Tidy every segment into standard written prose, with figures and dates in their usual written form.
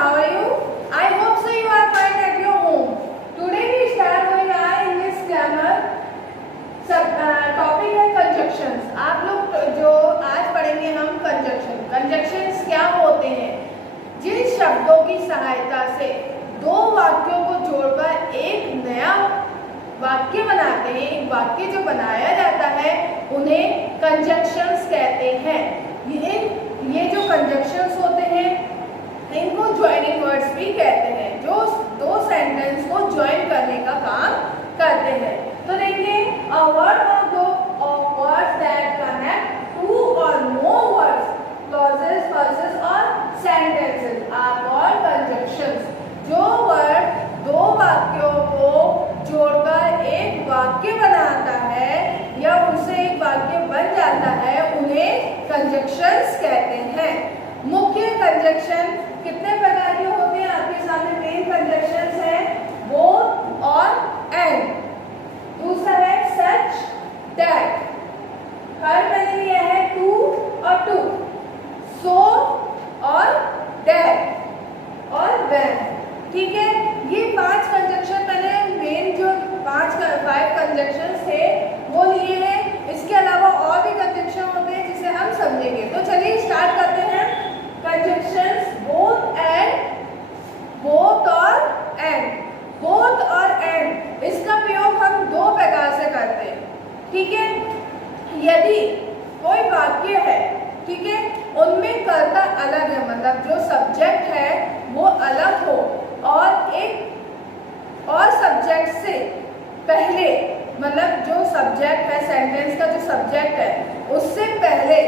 how are you? I hope so you are fine at your home. Today we start going our English grammar. Topic है conjunctions. आप लोग जो आज पढ़ेंगे हम कंजक्शंस क्या होते हैं? जिन शब्दों की सहायता से दो वाक्यों को जोड़कर एक नया वाक्य बनाते हैं, एक वाक्य जो बनाया जाता है उन्हें कंजक्शंस कहते हैं। ये जो कंजक्शंस होते हैं इनको ज्वाइनिंग वर्ड्स भी कहते हैं, जो दो सेंटेंस को ज्वाइन करने का काम करते हैं। तो देखिए, a word or group of words that connect two or more words, clauses, verses or sentences are called conjunctions। जो वर्ड दो वाक्यों को जोड़कर एक वाक्य बनाता है या उनसे एक वाक्य बन जाता है उन्हें कंजक्शंस कहते हैं। मुख्य कंजक्शन कितने प्रकार के होते हैं? आपके सामने मेन कंजक्शंस है बोथ और एंड। दूसरा है सच, दैट। थर्ड मैंने लिया है टू और टू, सो और दैट और व्हेन। ठीक है, ये 5 कंजक्शन मैंने मेन जो 5 कंजक्शंस थे वो लिए हैं। इसके अलावा और भी कंजक्शन होते हैं जिसे हम समझेंगे। तो चलिए स्टार्ट करते हैं। कंजक्शंस बोथ एंड, बोथ और एंड। बोथ और एंड इसका प्रयोग हम दो प्रकार से करते हैं। ठीक है, यदि कोई वाक्य है, ठीक है, उनमें कर्ता अलग है, मतलब जो सब्जेक्ट है वो अलग हो और एक और सब्जेक्ट से पहले, मतलब जो सब्जेक्ट है सेंटेंस का जो सब्जेक्ट है उससे पहले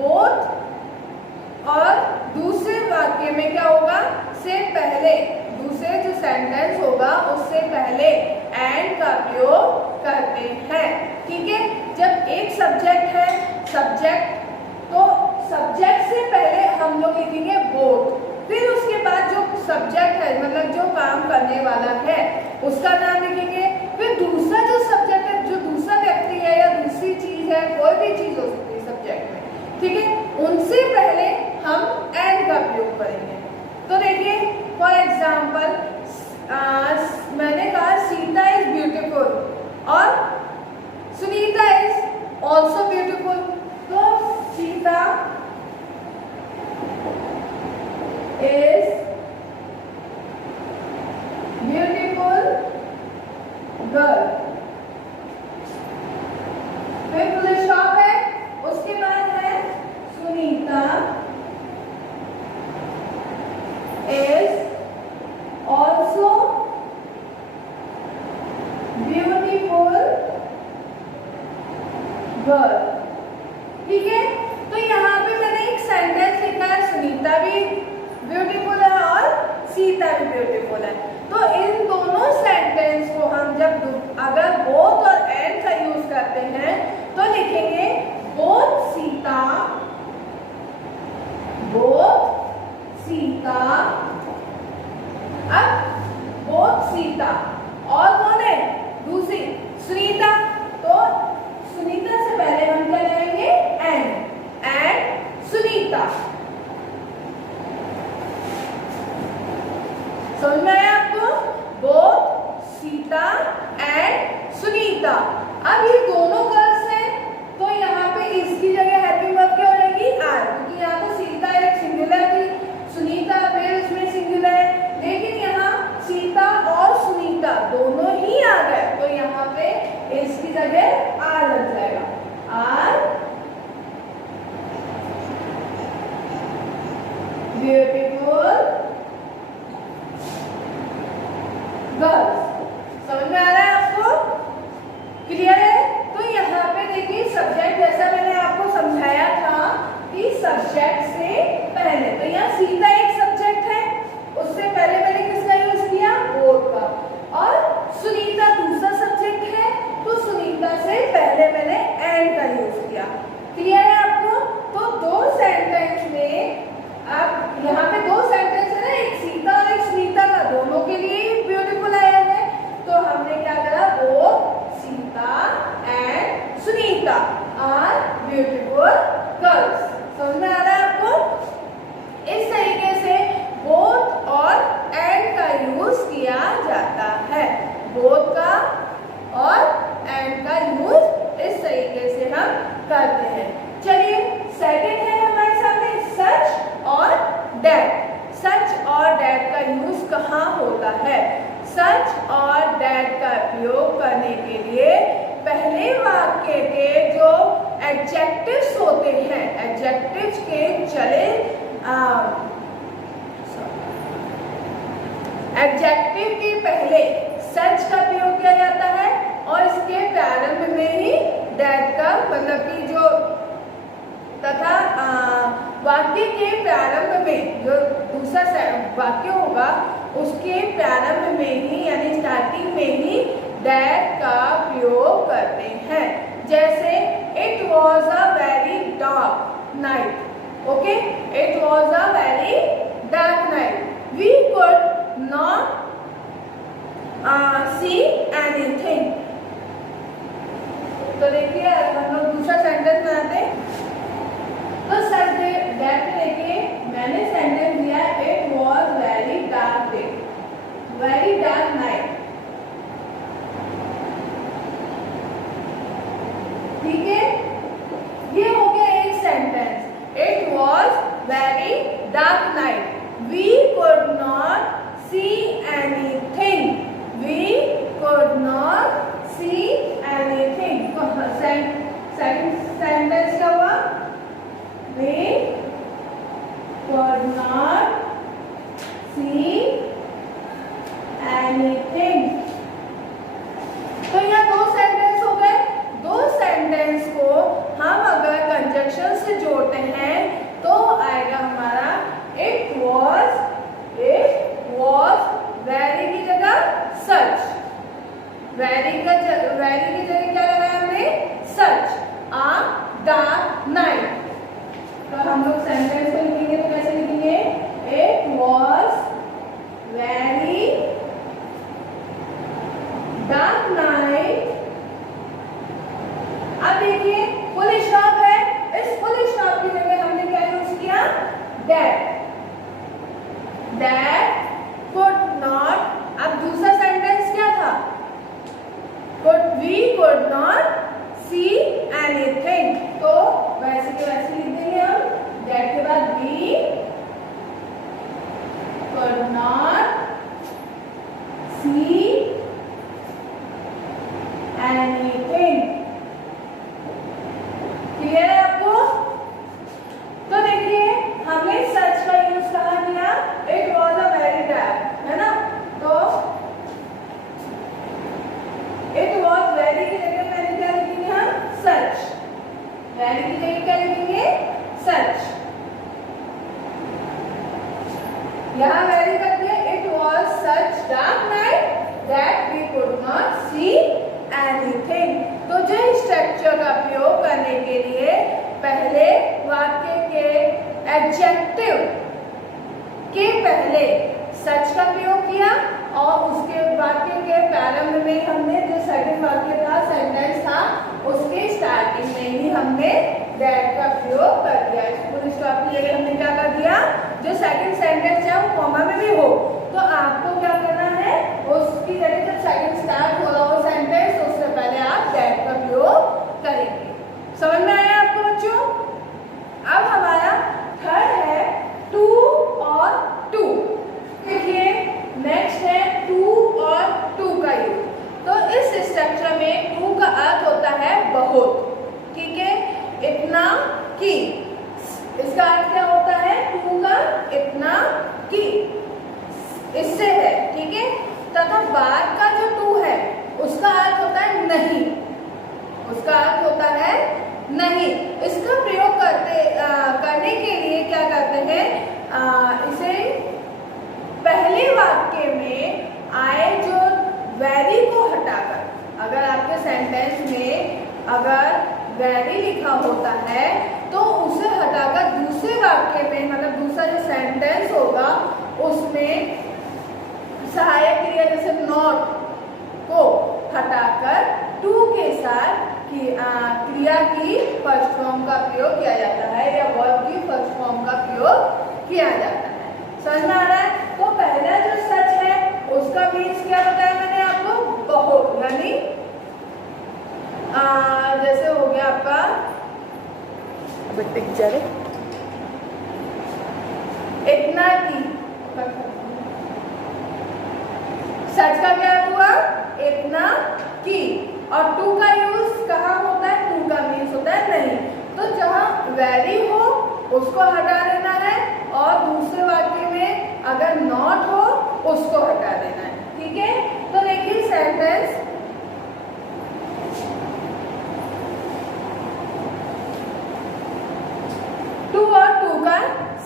बोथ और दूसरे वाक्य में क्या होगा, से पहले दूसरे जो सेंटेंस होगा उससे पहले एंड का प्रयोग करते हैं। ठीक है, जब एक सब्जेक्ट है, सब्जेक्ट, तो सब्जेक्ट से पहले हम लोग लिखेंगे बोथ, फिर उसके बाद जो सब्जेक्ट है मतलब जो काम करने वाला है उसका नाम लिखेंगे, फिर दूसरा जो सब्जेक्ट है, जो दूसरा व्यक्ति है या दूसरी चीज है, कोई भी चीज हो सकती है सब्जेक्ट में, ठीक है, उनसे पहले हम एंड का प्रयोग करेंगे। तो देखिए, फॉर एग्जाम्पल मैंने कहा सीता इज ब्यूटीफुल और सुनीता इज ऑल्सो ब्यूटीफुल। तो सीता इज ब्यूटीफुल गर्ल, फिर फुल स्टॉप है, उसके बाद है Sunita is also beautiful girl। ठीक है, तो यहाँ पे मैंने एक सेंटेंस लिखा है सुनीता भी ब्यूटीफुल है और सीता भी ब्यूटीफुल है। तो इन दोनों सेंटेंस को हम जब अगर बोथ और एंड का यूज करते हैं तो लिखेंगे बोथ सीता, बोथ सीता। अब बोथ सीता और कौन है, दूसरी सुनीता, तो सुनीता से पहले हम क्या लगाएंगे एंड सुनीता। समझ में आया आपको? Both Sita and Sunita. अब ये दोनों गर्ल्स हैं तो यहाँ पे इसकी जगह हेल्पिंग वर्ब क्या हो जाएगी, आर, क्योंकि यहाँ तो सीता एक सिंगुलर थी, सुनीता फिर उसमें सिंगुलर है, लेकिन यहाँ सीता और सुनीता दोनों ही आ गए तो यहाँ पे इसकी जगह आर लग जाएगा, आर ब्यूटीफुल गर्ल्स। समझ में आ रहा है आपको? क्लियर है? तो यहाँ पे देखिए सब्जेक्ट, जैसा मैंने आपको समझाया था कि सब्जेक्ट से पहले, तो यहाँ सीता एक सब्जेक्ट है, उससे पहले मैंने किसका यूज किया, बोथ का, और सुनीता दूसरा सब्जेक्ट है तो सुनीता से पहले मैंने एंड का यूज किया। क्लियर है आपको? तो दो सेंटेंस में, अब यहाँ पे दो सेंटेंस है ना, एक सीता और एक सुनीता का, दोनों के लिए ब्यूटीफुल आया है, तो हमने क्या करा, वो Sita and Sunita are beautiful girls. समझ में आ रहा है आपको? इस तरीके से बोथ होता है। सच और दैट का प्रयोग करने के लिए पहले वाक्य के जो एडजेक्टिव्स होते हैं, एडजेक्टिव्स के चले एडजेक्टिव के पहले सच का प्रयोग किया जाता है और इसके प्रारंभ में ही दैट का मतलब कि जो तथा वाक्य के प्रारंभ में जो दूसरा वाक्य होगा उसके प्रारंभ में ही यानी स्टार्टिंग में ही दैट का प्रयोग करते हैं। जैसे it was a very dark night. Okay, it was a very dark night, we could not see anything. तो देखिए हम लोग दूसरा सेंटेंस बनाते हैं। तो सर दैट लेके मैंने सेंटेंस दिया it was very dark day, very dark night. ठीक है, ये हो गया एक sentence. It was very dark night, we could not see anything, we could not see anything. Second sentence क्या हुआ? We could not see anything। तो यह दो सेंटेंस हो गए। दो सेंटेंस को हम अगर कंजक्शन से जोड़ते हैं तो आएगा हमारा इट वॉज वेरी की जगह सच, वेरी की जगह क्या लगाया हमने? सच। आ डार्क नाइट। तो हम लोग सेंटेंस को लिखेंगे तो कैसे लिखेंगे? It was very dark night. अब देखिए फुल स्टॉप है, इस फुल स्टॉप की जगह हमने क्या यूज किया? That could not. अब दूसरा सेंटेंस क्या था? We could not see anything. तो वैसे के वैसे लिख देंगे हम। दैट के बाद we could not see anything. Clear है आपको? तो देखिए हमने सच का यूज कहाँ किया? It was a very dark, है ना? तो इट वॉज वेरी की जगह मैंने क्या लिखेंगे हम? सच। वेरी की जगह क्या लिखेंगे? सच। यहाँ वेरी कर दिया। It was such dark night that we could not see anything. तो जो स्ट्रक्चर का प्रयोग करने के लिए पहले वाक्य के एडजेक्टिव के पहले सच का प्रयोग किया और उसके वाक्य के प्रारंभ में हमने जो सेकंड वाक्य था, सेंटेंस था, उसके स्टार्टिंग में ही हमने दैट का प्रयोग कर दिया। फुल स्टॉप की जगह हमने क्या कर दिया? जो सेकंड सेंटेंस है वो कॉमा में भी हो तो आपको क्या करना है? उसकी जगह जब सेकंड स्टार्ट हो रहा हो सेंटेंस उससे पहले आप दैट का प्रयोग करेंगे। समझ में आया आपको बच्चों? अब हमारा थर्ड है टू और टू। देखिए नेक्स्ट है टू और टू का यूज। तो इस स्ट्रक्चर में टू का अर्थ होता है बहुत। ठीक है, इतना कि। इसका अर्थ क्या होता है? टू का इतना कि, इससे है। ठीक है, तथा बाद का जो टू है उसका अर्थ होता है नहीं, उसका अर्थ होता है नहीं। इसका प्रयोग करने के लिए क्या करते हैं? इसे पहले वाक्य में आए जो वेरी को हटाकर, अगर आपके सेंटेंस में अगर वेरी लिखा होता है तो उसे हटाकर दूसरे वाक्य में मतलब दूसरा जो सेंटेंस होगा उसमें सहायक क्रिया जैसे नॉट को हटाकर टू के साथ क्रिया की फर्स्ट फॉर्म का प्रयोग किया जाता है या वर्ब की फर्स्ट फॉर्म का प्रयोग किया जाता है। समझ में आ रहा है? तो पहला जो सच है उसका मीन्स क्या बताया मैंने आपको? बहुत, यानी जैसे हो गया आपका इतना की सच का क्या हुआ? इतना की। और टू का यूज कहाँ होता है? टू का मीन्स होता है नहीं। तो जहाँ वेरी हो उसको हटा देना है और दूसरे वाक्य में अगर नॉट हो उसको हटा देना है। ठीक है, तो देखिए सेंटेंस टू और टू का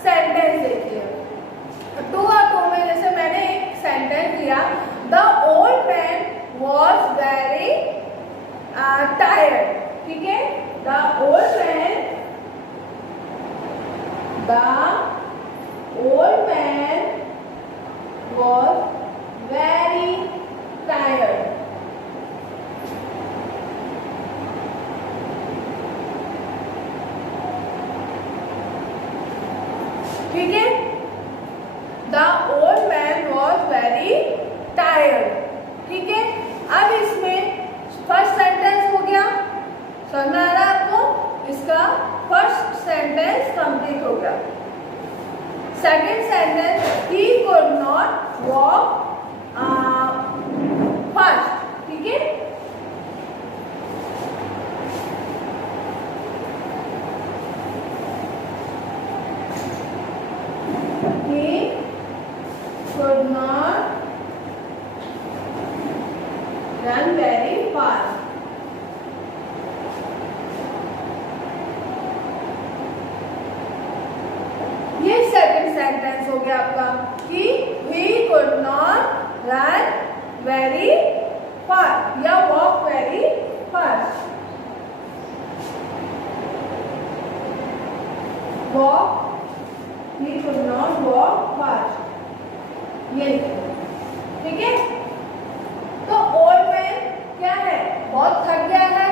सेंटेंस देखिए। टू और टू में जैसे मैंने एक सेंटेंस दिया, the old man was very tired. ठीक है, the old man was very tired. ठीक है, the old man was very tired. ठीक है, अब इसमें फर्स्ट सेंटेंस हो गया, समझ में आ रहा है आपको? इसका फर्स्ट सेंटेंस कंप्लीट हो गया। Second sentence, he could not walk fast. ठीक है, he could not run very fast. ये सेकंड सेंटेंस हो गया आपका कि he could not run very fast या walk very fast. Walk, he could not walk fast. ये ठीक है, तो ओल्ड मैन क्या है? बहुत थक गया है।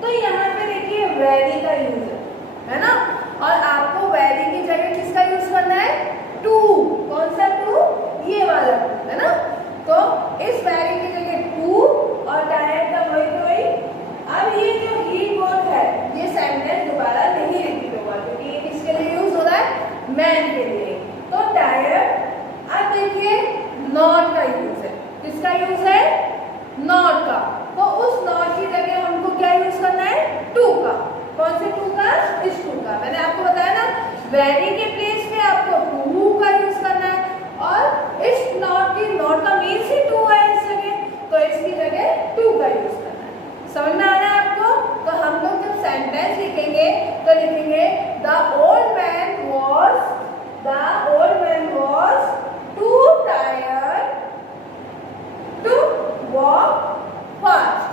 तो यहाँ पे देखिए वेरी का यूज है ना, और आपको वेरी की जगह किसका यूज करना है? टू। कौन सा टू? ये वाला टू है ना। तो इस वेरी की जगह टू और टायर्ड का वही। अब ये जो ही कोड है ये सेंटेंस दोबारा नहीं रिपीट होगा क्योंकि ये किसके लिए यूज हो रहा है? मैन के लिए। तो टायर्ड, अब देखिए नॉट का यूज है। किसका यूज है? नॉट का। तो उस नॉट की जगह हमको क्या यूज करना है? टू का। कौन से टू का? इस टू का। मैंने आपको बताया ना, वेरी के प्लेस पे आपको टू का यूज करना है और इस नॉट का मीन्स ही टू है इस जगह, तो इसकी जगह टू का यूज करना है। समझ में आ रहा है आपको? तो हम लोग जब सेंटेंस लिखेंगे तो लिखेंगे the old man was too tired to walk fast.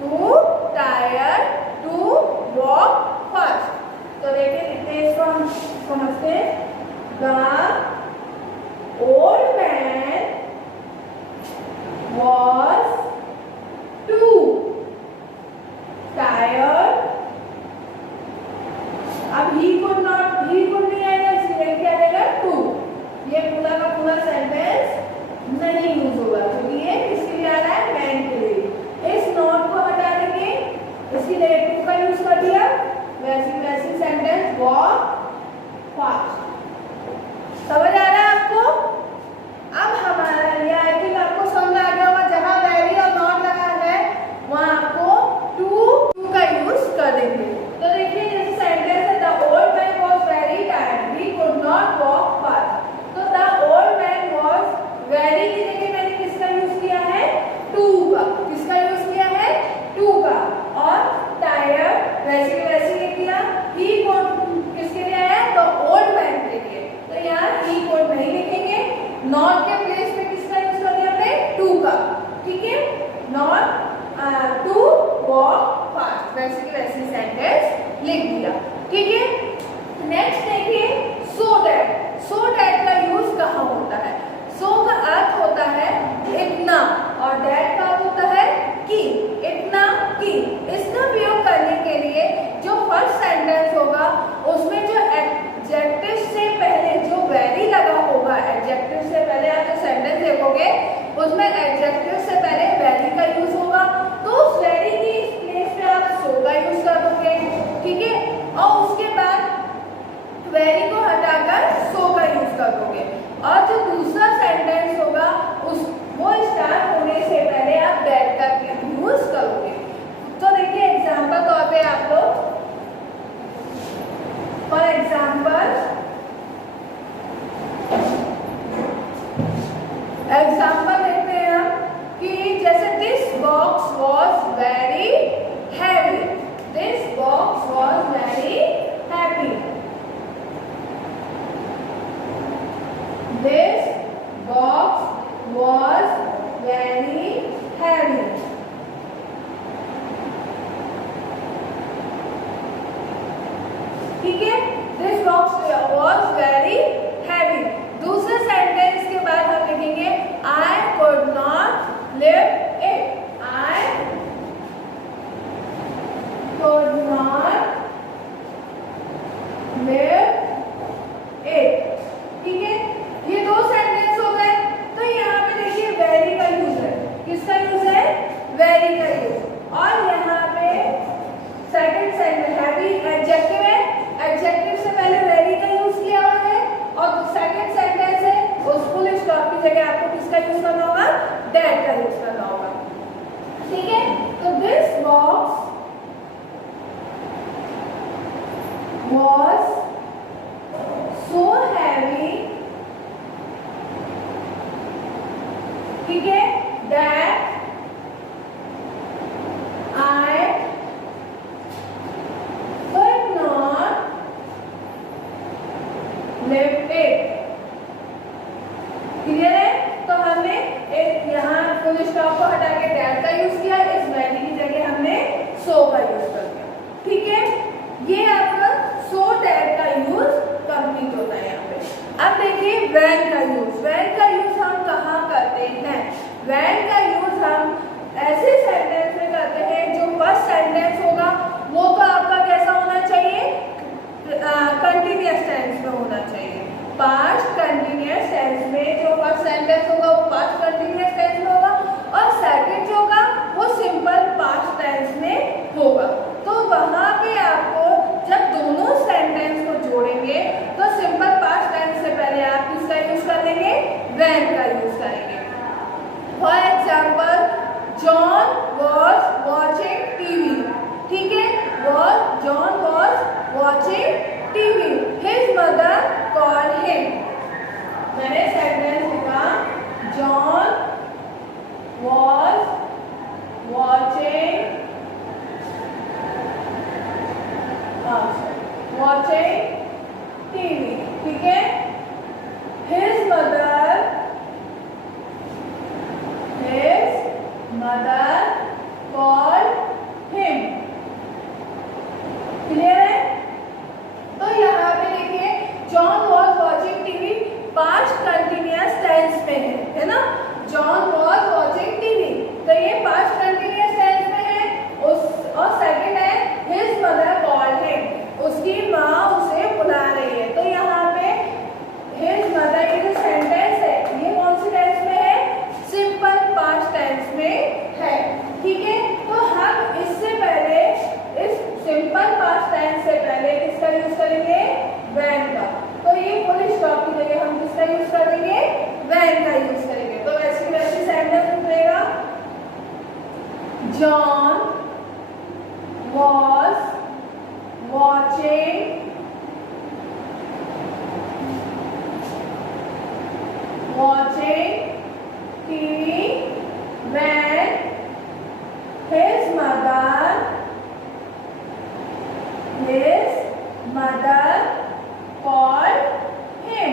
Too tired to walk fast. तो देखिए लिखते हैं इसको, हम समझते हैं। The old man was too tired. अब ही कुड नहीं आएगा, इसलिए क्या आएगा? टू। ये पूरा का पूरा सेंटेंस नहीं यूज होगा क्योंकि ये किसके लिए आ रहा है? मैन के लिए। इस नॉट को हटा देंगे, इसकी जगह टू का यूज कर दिया, वैसी सेंटेंस वॉक फास्ट। समझ आ रहा है आपको? अब हमारा ये आई थिंक आपको समझ आ गया होगा, जहां वेरी और नॉट लगा है वहां आपको टू का यूज कर देंगे। तो देखिए जैसे सेंटेंस है, the old man was very tired, he could not walk fast. तो the old man was very की जगह मैंने किसका यूज किया है? टू का। किसका यूज किया है? टू का। और टायर्ड वैसे लिख दिया। ही कोड किसके लिए है? तो ओल्ड मैन के लिए। तो यहाँ ही कोड नहीं लिखेंगे, नॉट के प्लेस पे किसका यूज कर दिया हमने? टू का। ठीक है, नॉट टू वॉक फास्ट, वैसी सेंटेंस लिख दिया। ठीक है, नेक्स्ट देखिए सो दैट। सो दैट का यूज कहाँ होता है? सो का अर्थ होता है इतना और दैट का अर्थ होता है कि। इतना कि। इसका प्रयोग करने के लिए जो फर्स्ट सेंटेंस होगा उसमें जो एडजेक्टिव से पहले जो वेरी लगा होगा, एडजेक्टिव से पहले आप जो सेंटेंस देखोगे उसमें एडजेक्टिव से पहले वेरी का यूज होगा, तो उस वेरी की प्लेस पे आप सो का यूज कर दोगे। ठीक है, और उसके बाद वेरी को हटाकर सो का यूज कर दोगे। और जो दूसरा सेंटेंस होगा वो एग्जाम्पल देखते हैं हम कि जैसे this box was very heavy, this box was very heavy, this box was very heavy. ठीक है, this box was very heavy. दूसरे सेंटेंस के बाद हम लिखेंगे I could not lift it, I could not lift it. ठीक है, ये दो सेंटेंस हो गए। तो यहाँ पे देखिए वेरी का यूज है, किसका यूज है, वेरी का यूज। और यहाँ पे सेकंड सेंटेंस हैवी एडजेक्टिव है, एडजेक्टिव से पहले वेरी का यूज किया हुआ है। और सेकंड सेंटेंस है उस फुल स्टॉप की जगह आपको किसका यूज करना होगा, दैट का यूज करना होगा। ठीक है, तो this box was so heavy, ठीक है, that I could not lift it। Clear है? तो हमने एक यहाँ फुल स्टॉप को हटा के दैट का यूज किया, इस वेरी की जगह हमने सो का यूज कर दिया। ठीक है, ये आपका सो दैट का यूज कंप्लीट होता है यहाँ पे। अब देखिए व्हेन का यूज, व्हेन का यूज हम कहाँ करते हैं, व्हेन का यूज हम ऐसे सेंटेंस में करते हैं जो फर्स्ट सेंटेंस होगा वो तो आपका कैसा होना चाहिए, कंटिन्यूअस टेंस में होना चाहिए। पास्ट कंटिन्यूअस टेंस में जो फर्स्ट सेंटेंस होगा वो पास्ट कंटिन्यूअस टेंस में होगा, और सेकंड जो होगा वो सिंपल पास्ट टेंस में होगा। तो वहां पे आपको जब दोनों सेंटेंस को जोड़ेंगे तो सिंपल पास्ट टेंस से पहले आप किसका यूज कर लेंगे, व्हेन का यूज करेंगे। For example John was watching TV. ठीक है, John was watching TV, his mother called him. मैंने सेंटेंस लिखा जॉन वॉज वॉचिंग टीवी। ठीक है, his mother called him. Clear है? तो यहाँ पे देखिए John was watching TV past continuous tense में है ना, जॉन वॉज वॉचिंग टीवी, तो ये पास्ट कंटिन्यूअस टेंस में है। और सेकंड है हिज मदर कॉल्ड हिम, उसकी माँ उसे बुला रही है। तो यहाँ पे हिज मदर की जो सेंटेंस है ये कौन सी टेंस में है, सिंपल पास्ट टेंस में है। ठीक है, तो हम इससे पहले इस सिंपल पास्ट टेंस से पहले किसका यूज करेंगे, व्हेन का। तो ये फुल स्टॉप की जगह हम किसका यूज करेंगे, व्हेन का यूज करेंगे। तो वैसे वैसे सेंटेंस बनेगा John was watching TV when his mother called him।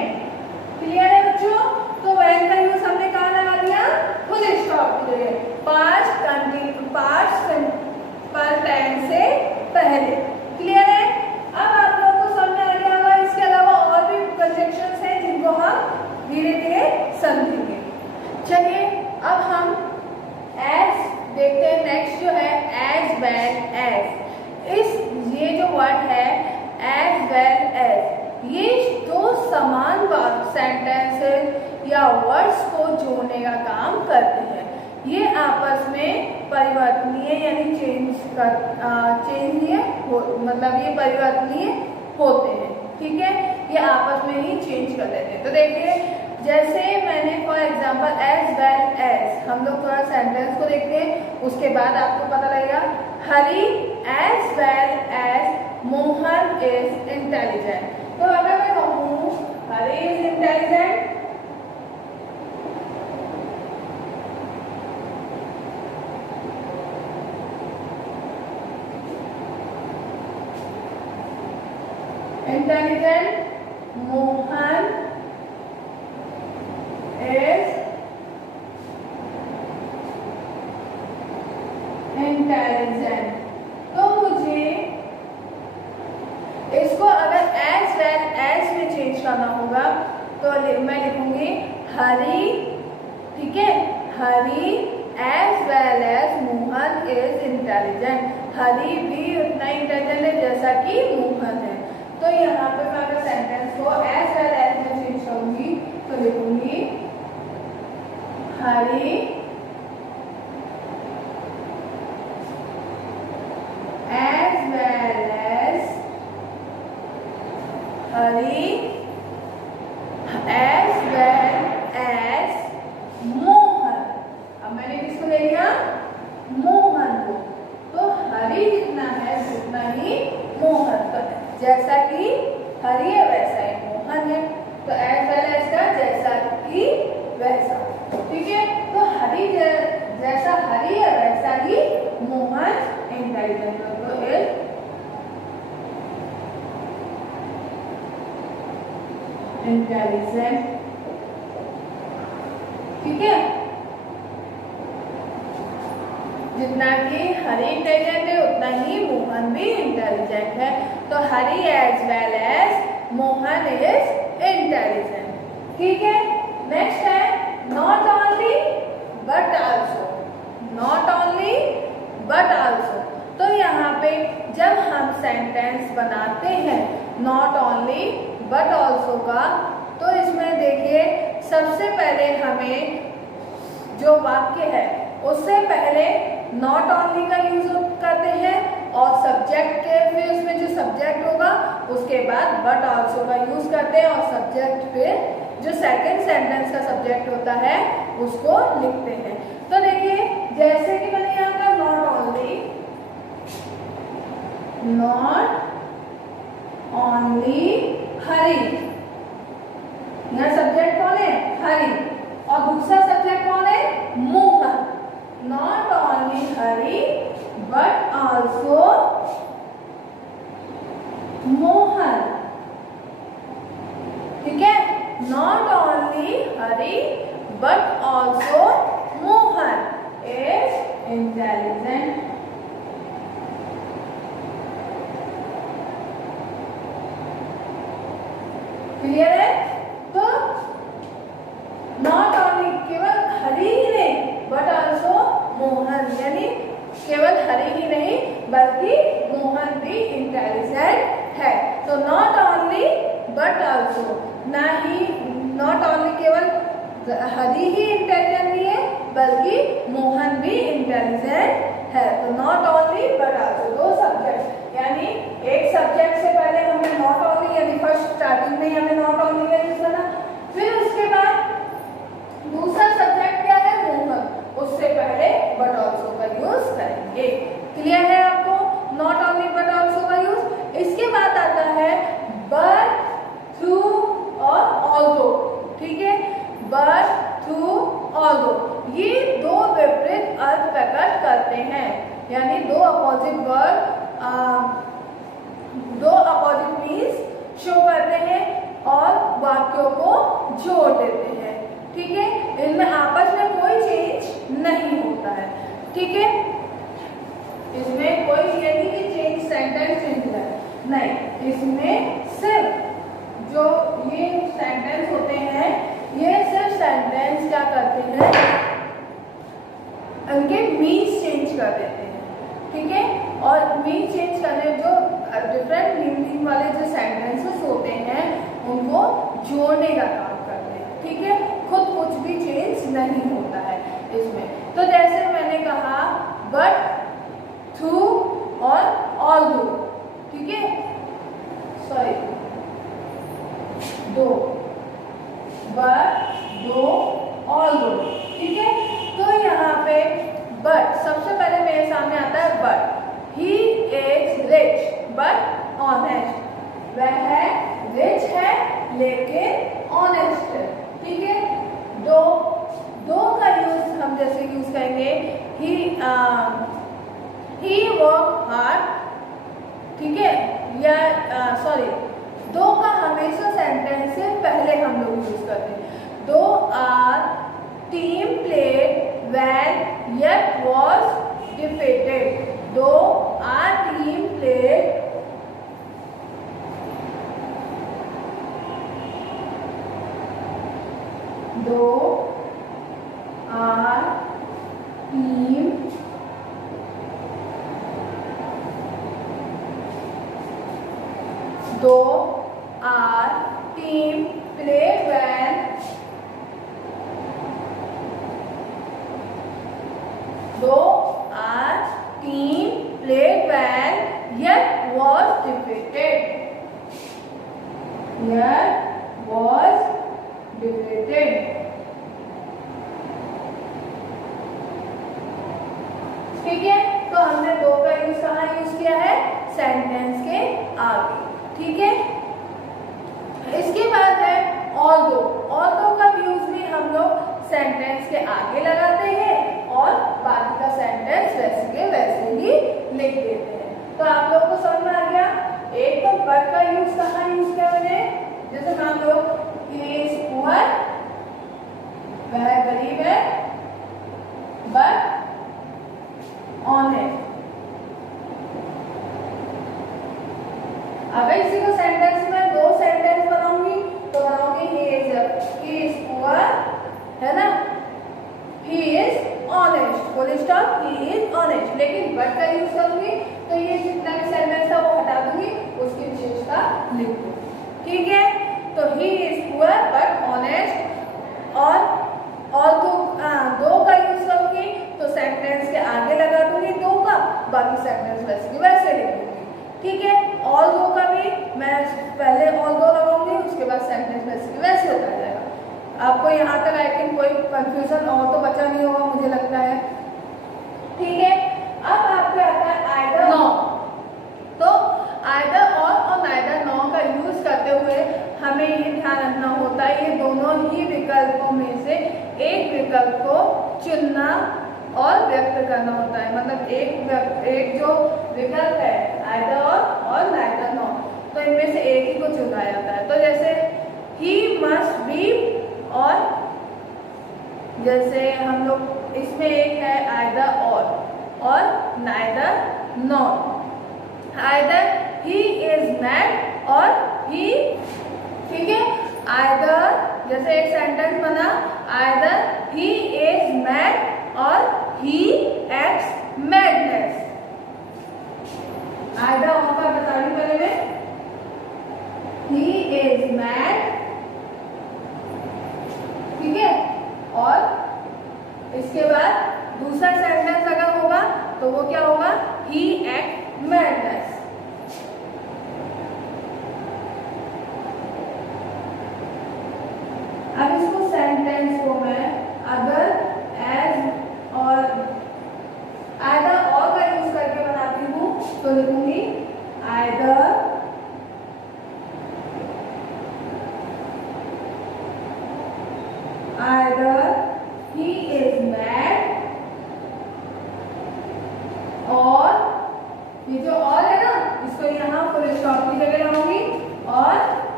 Clear है बच्चों? तो when का यूज हमने कहाँ लगा दिया, फुल स्टॉप की जगह, पास्ट टेंस से पहले। क्लियर है? अब आप लोगों को समझ आ गया होगा। इसके अलावा और भी कंजंक्शंस हैं जिनको हम धीरे धीरे समझेंगे। चलिए अब हम एज देखते हैं। नेक्स्ट जो है एज वेल एज। ये जो वर्ड है एज वेल एज, ये दो समान सेंटेंसेस या वर्ड्स को जोड़ने का काम करते हैं। ये आपस में परिवर्तनीय यानी मतलब ये परिवर्तनीय होते हैं। ठीक है, ये आपस में ही चेंज कर देते हैं। तो देखिए जैसे मैंने for example as well as, हम लोग थोड़ा सेंटेंस को देखते हैं, उसके बाद आपको पता लगेगा। Hari as well as Mohan is intelligent. तो अगर मैं कहूँ Hari is intelligent, intelligent, Mohan is intelligent. तो मुझे इसको अगर एज वेल एज में चेंज करना होगा तो मैं लिखूंगी हरी, ठीक है, Hari as well as Mohan is intelligent. Hari भी उतना इंटेलिजेंट है जैसा कि मोहन है। तो यहाँ पे मैं अगर सेंटेंस को एज वेल एज में चेंज करूंगी तो लिखूंगी हरी as well as हरी as well as मोहन। अब मैंने किसको ले लिया? मोहन को। तो हरी जितना है उतना ही मोहन का, जैसा कि हरी है वैसा ही मोहन है। तो as well as का जैसा कि वैसा, ठीक है। तो हरी जैसा हरी है वैसा ही मोहन इंटेलिजेंट। तो इंटेलिजेंट, ठीक है। जितना कि हरी इंटेलिजेंट है उतना ही मोहन भी इंटेलिजेंट है। तो Hari as well as Mohan is intelligent, ठीक है। नेक्स्ट है not only but also. Not only but also. तो यहाँ पे जब हम सेंटेंस बनाते हैं नॉट ओनली बट ऑल्सो का, तो इसमें देखिए सबसे पहले हमें जो वाक्य है उससे पहले नॉट ओनली का यूज करते हैं और सब्जेक्ट के फिर उसमें जो सब्जेक्ट होगा उसके बाद बट ऑल्सो का यूज करते हैं और सब्जेक्ट फिर जो सेकंड सेंटेंस का सब्जेक्ट होता है उसको लिखते हैं। तो देखिए जैसे कि मैंने यहाँ का नॉट ओनली हरी, यहाँ सब्जेक्ट कौन है? हरी, और दूसरा सब्जेक्ट कौन है? Mohan. Not only Hari but also Mohan, ठीक है। Not only Hari but also Mohan is intelligent. Clear है? तो नॉट ओनली केवल हरी ही नहीं बट ऑल्सो मोहन, यानी केवल हरी ही नहीं बल्कि मोहन भी इंटेलिजेंट है। तो नॉट ओनली बट ऑल्सो, ना ही नॉट ओनली केवल हरी ही इंटेलिजेंट नहीं है बल्कि मोहन भी इंटेलिजेंट है। तो नॉट ओनली बट ऑल्सो, दो सब्जेक्ट, यानी एक सब्जेक्ट से पहले हमने नॉट ओनली यानी फर्स्ट स्टार्टिंग में हमने नॉट ओनली का यूज करना, फिर उसके बाद दूसरा सब्जेक्ट क्या है? मोहन, उससे पहले बट ऑल्सो का यूज करेंगे। क्लियर है आपको नॉट ओनली बट ऑल्सो का यूज? इसके बाद आता है बट, थ्रू और ऑल्दो, ठीक है। बट, थ्रू, ऑल्दो, ये दो विपरीत अर्थ प्रकट करते हैं, यानी दो अपोजिट वर्ड, दो अपोजिट मीन्स शो करते हैं और वाक्यों को जोड़ देते हैं, ठीक है। इनमें आपस में कोई चेंज नहीं होता है, ठीक है। इसमें कोई ये नहीं कि चेंज सेंटेंस चेंज है, नहीं, इसमें सिर्फ जो ये सेंटेंस होते हैं ये सिर्फ सेंटेंस क्या करते हैं, उनके मीन्स चेंज कर देते हैं, ठीक है। और मीनिंग चेंज करने जो डिफरेंट मीनिंग वाले जो सेंटेंसेस होते हैं उनको जोड़ने का काम करते हैं, ठीक है। खुद कुछ भी चेंज नहीं होता है इसमें। तो जैसे मैंने कहा बट, थ्रू और ऑल्दो, ठीक है, सॉरी दो, बट, दो, ऑल्दो, ठीक है। तो यहाँ पे बट सबसे पहले मेरे सामने आता है but, he is rich but honest, वह रिच है लेकिन ऑनेस्ट है, ठीक है। दो, दो का यूज हम जैसे यूज करेंगे ही वर्क हार्ड, ठीक है, या सॉरी, दो का 2 are team play when yet was defeated. ठीक है, तो हमने दो का यूज कहाँ यूज किया है? सेंटेंस के आगे। ठीक है, इसके बाद है ऑल्दो का यूज भी हम लोग सेंटेंस के आगे लगाते हैं और बाकी का सेंटेंस वैसे के वैसे ही लिख देते हैं। तो आप लोग को समझ में आ गया। एक तो बट का यूज कहाँ यूज किया मैंने? जैसे मान लो he is poor, वह गरीब है, but honest। अगर इसी को सेंटेंस में दो सेंटेंस बनाऊंगी तो बनाऊंगी he is poor, है ना, he is honest, full stop, he is honest। लेकिन बट का यूज करूंगी तो ये जितना भी सेंटेंस था वो हटा दूंगी, उसकी विशेषता लिख दूंगी। ठीक है, तो he is poor but honest। और दो का यूज करूंगी तो सेंटेंस के आगे लगा दूंगी दो का, बाकी सेंटेंस वैसे की वैसे लिख दूंगी। ठीक है, ऑल दो का भी मैं पहले ऑल दो लगाऊंगी, उसके बाद सेंटेंस वैसे की वैसे होता जाएगा। आपको यहाँ तक आई थिंक कोई कंफ्यूजन और तो बचा नहीं होगा मुझे लगता है। ठीक है, अब आपको आता है आइदर नो। तो आइदर और नाइदर नो का यूज करते हुए हमें ये ध्यान रखना होता है, ये दोनों ही विकल्पों में से एक विकल्प को चुनना और व्यक्त करना होता है। मतलब एक जो विकल्प है आइदर और नाइदर नो, तो इनमें से एक ही को चुना जाता है। तो जैसे ही मस्ट बी, और जैसे हम लोग इसमें एक है आइदर और neither not. Either he is mad और ही, ठीक है, आइदर जैसे एक सेंटेंस बना आइदर ही इज मैड और ही एक्ट्स मैडनेस। आइदर और का बता रही पहले मैं, ही इज मैड, ठीक है, और इसके बाद दूसरा सेंटेंस अगर होगा तो वो क्या होगा? ही एक्ट मैडनेस। अब इसको सेंटेंस को मैं अगर एज और आइदर और का यूज करके बनाती हूँ तो लिखूंगी आइदर he is mad, और ये जो और है ना इसको यहाँ फुल स्टॉप की जगह लाऊंगी और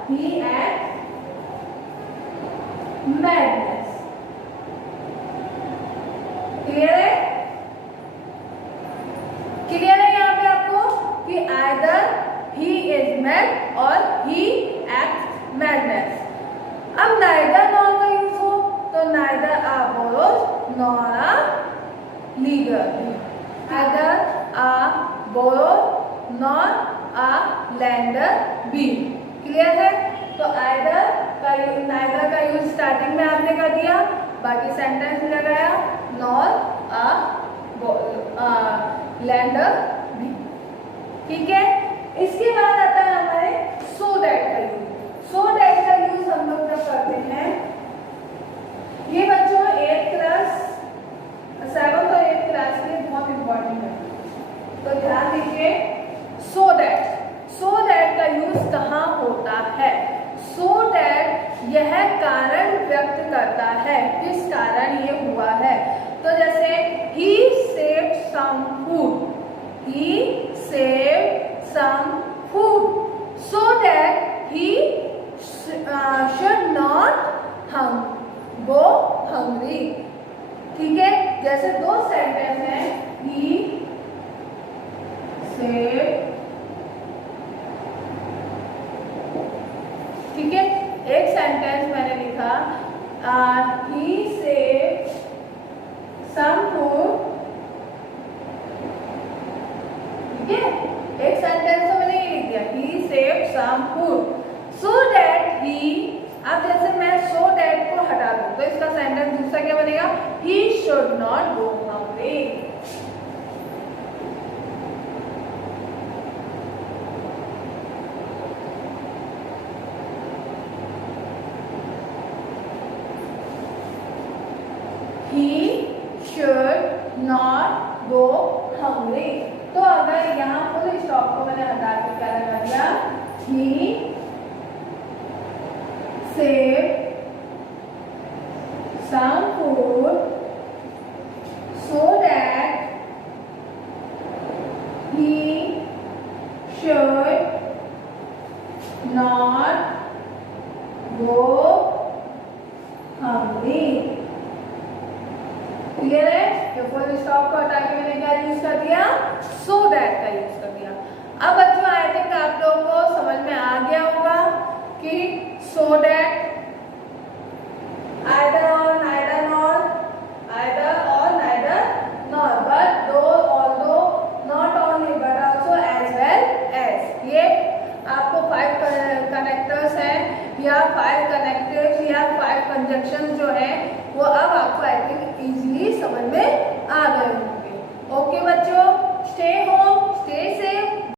he acts madness। क्लियर है? क्लियर है यहाँ पे आपको कि आइदर he is mad और he acts madness। अब नाइदर नॉर का यूज हो तो नाइदर आ बोरोज नॉर आ लीगर, नाइदर आ बोरो नॉर आ लैंडर बी। क्लियर है? तो आइदर का यूज, नाइदर का यूज स्टार्टिंग में आपने कर दिया, बाकी सेंटेंस में लगाया नॉर आ लैंडर बी। ठीक है, इसके बाद आता है हमारे सो दैट का यूज। सो दैट का यूज हम लोग जब करते हैं, ये बच्चों 8th क्लास 7th और 8th क्लास के लिए बहुत इंपॉर्टेंट है, तो ध्यान दीजिए। सो दैट का यूज कहाँ होता है? सो दैट यह कारण व्यक्त करता है, किस कारण ये हुआ है। तो जैसे he saved some food, he saved some food so that he should not go hungry। ठीक है, जैसे दो सेंटेंस हैं, he saved, ठीक है, एक सेंटेंस मैंने लिखा he saved some food, ठीक है। एक सेंटेंस में मैंने ये लिख दिया, he saved some food so that he, अब जैसे मैं so that को हटा दूं तो इसका सेंटेंस दूसरा क्या बनेगा, he should not go hungry। He should not go hungry। तो अगर यहाँ फुल स्टॉप को मैंने हटा के क्या लगा दिया, he saved some food so that he should not go hungry। Clear है? ये फुल स्टॉप को हटा के मैंने क्या यूज कर दिया, सो दैट का यूज कर दिया। अब बच्चों आई थिंक आप लोगों को समझ में आ गया होगा कि so that either or neither nor, either or neither nor, but though although not only but also as well as, ये आपको 5 कनेक्टर्स हैं या 5 कनेक्टर्स या 5 कंजक्शंस जो है वो अब आपको आई थिंक इजीली समझ में आ गए होंगे। ओके बच्चों, स्टे होम, स्टे सेफ।